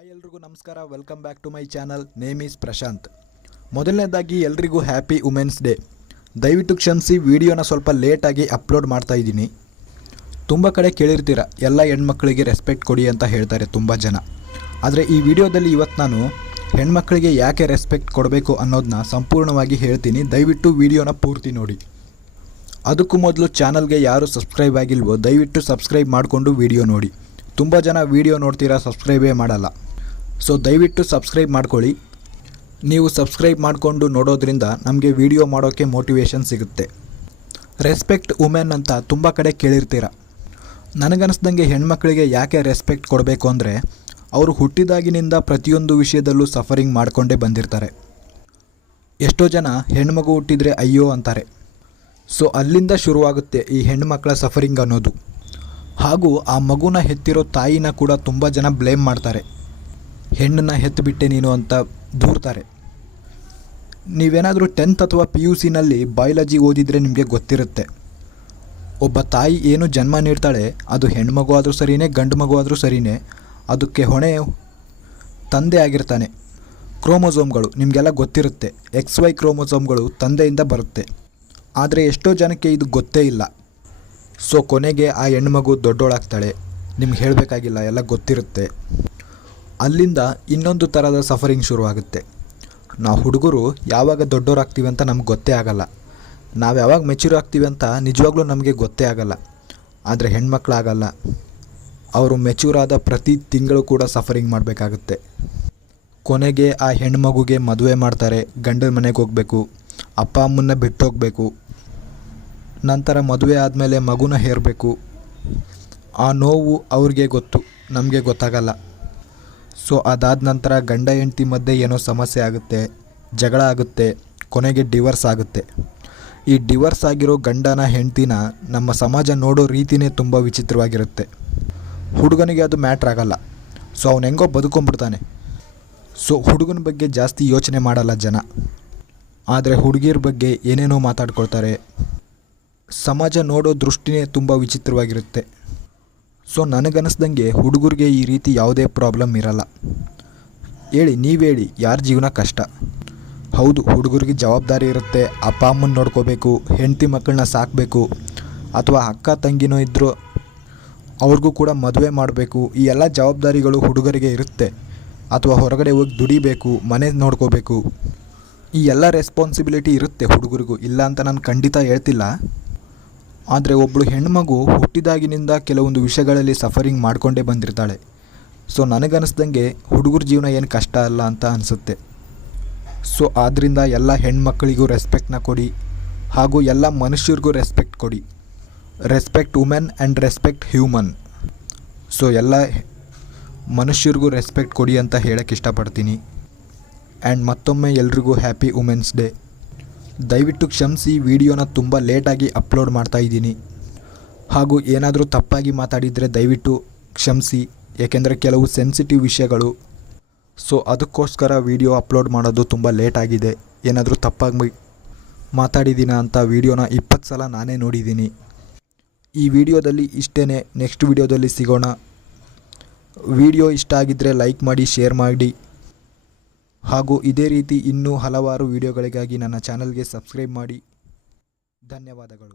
ಎಲ್ರಿಗೂ ನಮಸ್ಕಾರ. Welcome back to my channel. Name is Prashant. ಮೊದಲನೇದಾಗಿ ಎಲ್ರಿಗೂ ಹ್ಯಾಪಿ ವುಮೆನ್ಸ್ ಡೇ. ದಯವಿಟ್ಟು ಕ್ಷಮಿಸಿ, ವಿಡಿಯೋನ ಸ್ವಲ್ಪ ಲೇಟಾಗಿ ಅಪ್ಲೋಡ್ ಮಾಡ್ತಾ ಇದ್ದೀನಿ. ತುಂಬ ಕಡೆ ಕೇಳಿರ್ತೀರ ಎಲ್ಲ ಹೆಣ್ಮಕ್ಳಿಗೆ ರೆಸ್ಪೆಕ್ಟ್ ಕೊಡಿ ಅಂತ ಹೇಳ್ತಾರೆ ತುಂಬ ಜನ. ಆದರೆ ಈ ವಿಡಿಯೋದಲ್ಲಿ ಇವತ್ತು ನಾನು ಹೆಣ್ಮಕ್ಳಿಗೆ ಯಾಕೆ ರೆಸ್ಪೆಕ್ಟ್ ಕೊಡಬೇಕು ಅನ್ನೋದನ್ನ ಸಂಪೂರ್ಣವಾಗಿ ಹೇಳ್ತೀನಿ. ದಯವಿಟ್ಟು ವಿಡಿಯೋನ ಪೂರ್ತಿ ನೋಡಿ. ಅದಕ್ಕೂ ಮೊದಲು ಚಾನಲ್ಗೆ ಯಾರು ಸಬ್ಸ್ಕ್ರೈಬ್ ಆಗಿಲ್ವೋ ದಯವಿಟ್ಟು ಸಬ್ಸ್ಕ್ರೈಬ್ ಮಾಡಿಕೊಂಡು ವಿಡಿಯೋ ನೋಡಿ. ತುಂಬ ಜನ ವಿಡಿಯೋ ನೋಡ್ತೀರಾ, ಸಬ್ಸ್ಕ್ರೈಬೇ ಮಾಡಲ್ಲ. ಸೊ ದಯವಿಟ್ಟು ಸಬ್ಸ್ಕ್ರೈಬ್ ಮಾಡ್ಕೊಳ್ಳಿ. ನೀವು ಸಬ್ಸ್ಕ್ರೈಬ್ ಮಾಡಿಕೊಂಡು ನೋಡೋದ್ರಿಂದ ನಮಗೆ ವಿಡಿಯೋ ಮಾಡೋಕ್ಕೆ ಮೋಟಿವೇಶನ್ ಸಿಗುತ್ತೆ. ರೆಸ್ಪೆಕ್ಟ್ ವುಮೆನ್ ಅಂತ ತುಂಬ ಕಡೆ ಕೇಳಿರ್ತೀರ. ನನಗನ್ನಿಸ್ದಂಗೆ ಹೆಣ್ಮಕ್ಳಿಗೆ ಯಾಕೆ ರೆಸ್ಪೆಕ್ಟ್ ಕೊಡಬೇಕು ಅಂದರೆ, ಅವರು ಹುಟ್ಟಿದಾಗಿನಿಂದ ಪ್ರತಿಯೊಂದು ವಿಷಯದಲ್ಲೂ ಸಫರಿಂಗ್ ಮಾಡಿಕೊಂಡೇ ಬಂದಿರ್ತಾರೆ. ಎಷ್ಟೋ ಜನ ಹೆಣ್ಮಗು ಹುಟ್ಟಿದರೆ ಅಯ್ಯೋ ಅಂತಾರೆ. ಸೊ ಅಲ್ಲಿಂದ ಶುರುವಾಗುತ್ತೆ ಈ ಹೆಣ್ಮಕ್ಳ ಸಫರಿಂಗ್ ಅನ್ನೋದು. ಹಾಗೂ ಆ ಮಗುನ ಹೆತ್ತಿರೋ ತಾಯಿನ ಕೂಡ ತುಂಬ ಜನ ಬ್ಲೇಮ್ ಮಾಡ್ತಾರೆ. ಹೆಣ್ಣನ್ನು ಹೆತ್ತುಬಿಟ್ಟೆ ನೀನು ಅಂತ ದೂರ್ತಾರೆ. ನೀವೇನಾದರೂ 10th ಅಥವಾ PUCನಲ್ಲಿ ಬಯಾಲಜಿ ಓದಿದರೆ ನಿಮಗೆ ಗೊತ್ತಿರುತ್ತೆ, ಒಬ್ಬ ತಾಯಿ ಏನು ಜನ್ಮ ನೀಡ್ತಾಳೆ, ಅದು ಹೆಣ್ಮಗು ಆದರೂ ಸರಿಯೇ ಗಂಡು ಮಗು ಆದರೂ ಸರಿಯೇ, ಅದಕ್ಕೆ ಹೊಣೆ ತಂದೆ ಆಗಿರ್ತಾನೆ. ಕ್ರೋಮೋಸೋಮ್ಗಳು ನಿಮಗೆಲ್ಲ ಗೊತ್ತಿರುತ್ತೆ, XY ಕ್ರೋಮೋಸೋಮ್ಗಳು ತಂದೆಯಿಂದ ಬರುತ್ತೆ. ಆದರೆ ಎಷ್ಟೋ ಜನಕ್ಕೆ ಇದು ಗೊತ್ತೇ ಇಲ್ಲ. ಸೊ ಕೊನೆಗೆ ಆ ಹೆಣ್ಮಗು ದೊಡ್ಡೋಳಾಗ್ತಾಳೆ. ನಿಮ್ಗೆ ಹೇಳಬೇಕಾಗಿಲ್ಲ, ಎಲ್ಲ ಗೊತ್ತಿರುತ್ತೆ. ಅಲ್ಲಿಂದ ಇನ್ನೊಂದು ಥರದ ಸಫರಿಂಗ್ ಶುರುವಾಗುತ್ತೆ. ನಾವು ಹುಡುಗರು ಯಾವಾಗ ದೊಡ್ಡೋರಾಗ್ತೀವಿ ಅಂತ ನಮ್ಗೆ ಗೊತ್ತೇ ಆಗಲ್ಲ. ನಾವು ಯಾವಾಗ ಮೆಚ್ಯೂರ್ ಆಗ್ತೀವಿ ಅಂತ ನಿಜವಾಗ್ಲೂ ನಮಗೆ ಗೊತ್ತೇ ಆಗಲ್ಲ. ಆದರೆ ಹೆಣ್ಮಕ್ಳಾಗಲ್ಲ. ಅವರು ಮೆಚ್ಯೂರ್ ಆದ ಪ್ರತಿ ತಿಂಗಳು ಕೂಡ ಸಫರಿಂಗ್ ಮಾಡಬೇಕಾಗುತ್ತೆ. ಕೊನೆಗೆ ಆ ಹೆಣ್ಮಗುಗೆ ಮದುವೆ ಮಾಡ್ತಾರೆ, ಗಂಡನ ಮನೆಗೆ ಹೋಗಬೇಕು, ಅಪ್ಪ ಅಮ್ಮನ್ನ ಬಿಟ್ಟು ಹೋಗಬೇಕು. ನಂತರ ಮದುವೆ ಆದಮೇಲೆ ಮಗುನ ಹೇರಬೇಕು. ಆ ನೋವು ಅವ್ರಿಗೆ ಗೊತ್ತು, ನಮಗೆ ಗೊತ್ತಾಗಲ್ಲ. ಸೊ ಅದಾದ ನಂತರ ಗಂಡ ಹೆಂಡತಿ ಮಧ್ಯೆ ಏನೋ ಸಮಸ್ಯೆ ಆಗುತ್ತೆ, ಜಗಳ ಆಗುತ್ತೆ, ಕೊನೆಗೆ ಡಿವರ್ಸ್ ಆಗುತ್ತೆ. ಈ ಡಿವರ್ಸ್ ಆಗಿರೋ ಗಂಡನ ಹೆಂಡ್ತಿನ ನಮ್ಮ ಸಮಾಜ ನೋಡೋ ರೀತಿಯೇ ತುಂಬ ವಿಚಿತ್ರವಾಗಿರುತ್ತೆ. ಹುಡುಗನಿಗೆ ಅದು ಮ್ಯಾಟ್ರ್ ಆಗಲ್ಲ. ಸೊ ಅವನು ಹೆಂಗೋ ಬದುಕೊಂಡ್ಬಿಡ್ತಾನೆ. ಸೊ ಹುಡುಗನ ಬಗ್ಗೆ ಜಾಸ್ತಿ ಯೋಚನೆ ಮಾಡಲ್ಲ ಜನ. ಆದರೆ ಹುಡುಗಿಯರ ಬಗ್ಗೆ ಏನೇನೋ ಮಾತಾಡ್ಕೊಳ್ತಾರೆ. ಸಮಾಜ ನೋಡೋ ದೃಷ್ಟಿನೇ ತುಂಬ ವಿಚಿತ್ರವಾಗಿರುತ್ತೆ. ಸೊ ನನಗನ್ನಿಸ್ದಂಗೆ ಹುಡುಗರಿಗೆ ಈ ರೀತಿ ಯಾವುದೇ ಪ್ರಾಬ್ಲಮ್ ಇರಲ್ಲ. ನೀವು ಹೇಳಿ, ಯಾರ ಜೀವನ ಕಷ್ಟ? ಹೌದು, ಹುಡುಗರಿಗೆ ಜವಾಬ್ದಾರಿ ಇರುತ್ತೆ. ಅಪ್ಪ ಅಮ್ಮನ ನೋಡ್ಕೋಬೇಕು, ಹೆಂಡತಿ ಮಕ್ಕಳನ್ನ ಸಾಕಬೇಕು, ಅಥವಾ ಅಕ್ಕ ತಂಗಿನೋ ಇದ್ದರೂ ಅವ್ರಿಗೂ ಕೂಡ ಮದುವೆ ಮಾಡಬೇಕು. ಈ ಎಲ್ಲ ಜವಾಬ್ದಾರಿಗಳು ಹುಡುಗರಿಗೆ ಇರುತ್ತೆ. ಅಥವಾ ಹೊರಗಡೆ ಹೋಗಿ ದುಡಿಬೇಕು, ಮನೆ ನೋಡ್ಕೋಬೇಕು. ಈ ಎಲ್ಲ ರೆಸ್ಪಾನ್ಸಿಬಿಲಿಟಿ ಇರುತ್ತೆ ಹುಡುಗರಿಗೂ, ಇಲ್ಲ ಅಂತ ನಾನು ಖಂಡಿತ ಹೇಳ್ತಿಲ್ಲ. ಆದರೆ ಒಬ್ಬಳು ಹೆಣ್ಣುಮಗು ಹುಟ್ಟಿದಾಗಿನಿಂದ ಕೆಲವೊಂದು ವಿಷಯಗಳಲ್ಲಿ ಸಫರಿಂಗ್ ಮಾಡಿಕೊಂಡೇ ಬಂದಿರ್ತಾಳೆ. ಸೊ ನನಗನ್ನಿಸ್ದಂಗೆ ಹುಡುಗರ ಜೀವನ ಏನು ಕಷ್ಟ ಅಲ್ಲ ಅಂತ ಅನಿಸುತ್ತೆ. ಸೊ ಆದ್ದರಿಂದ ಎಲ್ಲ ಹೆಣ್ಮಕ್ಳಿಗೂ ರೆಸ್ಪೆಕ್ಟ್ನ ಕೊಡಿ, ಹಾಗೂ ಎಲ್ಲ ಮನುಷ್ಯರಿಗೂ ರೆಸ್ಪೆಕ್ಟ್ ಕೊಡಿ. Respect women and respect human. So ಎಲ್ಲ ಮನುಷ್ಯರಿಗೂ ರೆಸ್ಪೆಕ್ಟ್ ಕೊಡಿ ಅಂತ ಹೇಳೋಕ್ಕೆ ಇಷ್ಟಪಡ್ತೀನಿ. ಆ್ಯಂಡ್ ಮತ್ತೊಮ್ಮೆ ಎಲ್ರಿಗೂ ಹ್ಯಾಪಿ ವುಮೆನ್ಸ್ ಡೇ. ದಯವಿಟ್ಟು ಕ್ಷಮಿಸಿ, ವಿಡಿಯೋನ ತುಂಬ ಲೇಟಾಗಿ ಅಪ್ಲೋಡ್ ಮಾಡ್ತಾ ಇದ್ದೀನಿ. ಹಾಗೂ ಏನಾದರೂ ತಪ್ಪಾಗಿ ಮಾತಾಡಿದರೆ ದಯವಿಟ್ಟು ಕ್ಷಮಿಸಿ, ಏಕೆಂದರೆ ಕೆಲವು ಸೆನ್ಸಿಟಿವ್ ವಿಷಯಗಳು. ಸೊ ಅದಕ್ಕೋಸ್ಕರ ವಿಡಿಯೋ ಅಪ್ಲೋಡ್ ಮಾಡೋದು ತುಂಬ ಲೇಟಾಗಿದೆ. ಏನಾದರೂ ತಪ್ಪಾಗಿ ಮಾತಾಡಿದ್ದೀನ ಅಂತ ವಿಡಿಯೋನ 20 ಸಲ ನಾನೇ ನೋಡಿದ್ದೀನಿ. ಈ ವಿಡಿಯೋದಲ್ಲಿ ಇಷ್ಟೇ. ನೆಕ್ಸ್ಟ್ ವಿಡಿಯೋದಲ್ಲಿ ಸಿಗೋಣ. ವಿಡಿಯೋ ಇಷ್ಟ ಆಗಿದ್ದರೆ ಲೈಕ್ ಮಾಡಿ, ಶೇರ್ ಮಾಡಿ. ಹಾಗೂ ಇದೇ ರೀತಿ ಇನ್ನೂ ಹಲವಾರು ವಿಡಿಯೋಗಳಿಗಾಗಿ ನನ್ನ ಚಾನಲ್ಗೆ ಸಬ್ಸ್ಕ್ರೈಬ್ ಮಾಡಿ. ಧನ್ಯವಾದಗಳು.